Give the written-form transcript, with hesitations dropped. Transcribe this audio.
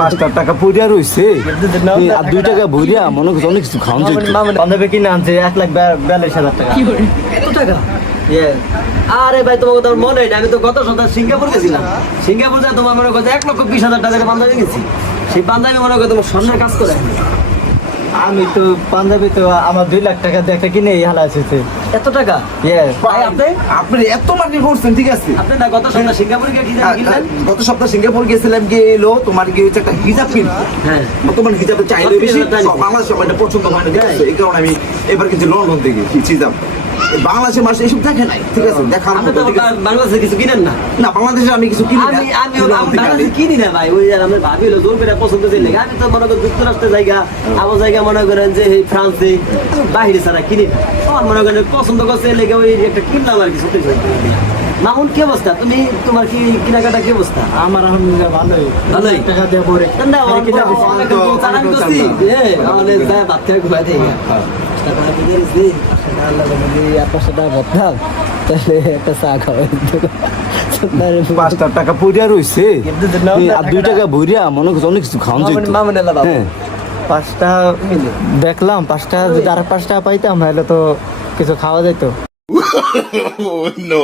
5 টাকা পড়িয়া রইছে আর 2 টাকা ভরিয়া মনে করছে অনেক কিছু খাওয়ান যেত। বান্ধবী কিনে আনছে 1,42,000 টাকা। এত টাকা? আরে ভাই তোমাকে তো মনে হয় না, আমি তো গত সপ্তাহে সিঙ্গাপুর গেছিলাম। সিঙ্গাপুর যায় তোমার মনে করছে 1,20,000 টাকা বান্ধবী গেছি। সেই বান্ধবী মনে করে তোমার স্বর্ণের কাজ করে। আমি তো পাঞ্জাবি তো আমার 2 লাখ টাকা দিয়ে একটা কিনে হালা আছে। এত টাকা? ভাই আপনি এত মার্কেট করছেন, ঠিক আছে? আপনি না গত সপ্তাহে সিঙ্গাপুর গিয়ে কি জানি কিনলেন? গত সপ্তাহে সিঙ্গাপুর গেছিলাম, গিয়ে এলো তোমার কি হচ্ছে একটা হিজাব কিনবো। হ্যাঁ, বর্তমান হিজাবের চাহিদা বেশি, চাহিদা। বাংলাদেশ সবাই এটা পছন্দ করে না, ঠিক আছে? এই কারণে আমি এবার কিন্তু লন্ডন থেকে হিজাব, বাংলাদেশের মানুষ এসব দেখে নাই, ঠিক আছে? দেখার আপনি মতো, তো ঠিক আছে? বাংলাদেশে কিছু কিনেন না? না, বাংলাদেশে আমি কিছু কিনি না। আমি বাংলাদেশে কিনি না ভাই। ওই আর আমার ভাবি হলো জোর করে পছন্দ ছিল। আমি তো মনে করি যুক্তরাষ্ট্রের জায়গা, আমার জায়গা মনে করেন যে এই ফ্রান্সে বাহিরে ছাড়া কিনি না। আমার মনে করেন পছন্দ করছে লেগে ওই একটা কিনলাম আর কি। সত্যি মামুন, কি অবস্থা? তোমার কি কেনাকাটা কি অবস্থা? আমার আলহামদুলিল্লাহ ভালোই। ভালোই টাকা দিয়ে পরে না, অনেক চালান করছি। আমাদের যায় ভাত থেকে ঘুমাই দিয়ে আপনার টাকা ভরতাম তাহলে একটা চা খাওয়াই 5 টাকা পড়িয়া রইছে আর 2 টাকা ভরিয়া মনে করছে অনেক কিছু খাওয়ান যেত। হ্যাঁ, 5টা দেখলাম। 5টা যদি আর 5 টাকা পাইতাম তাহলে তো কিছু খাওয়া যেত। no.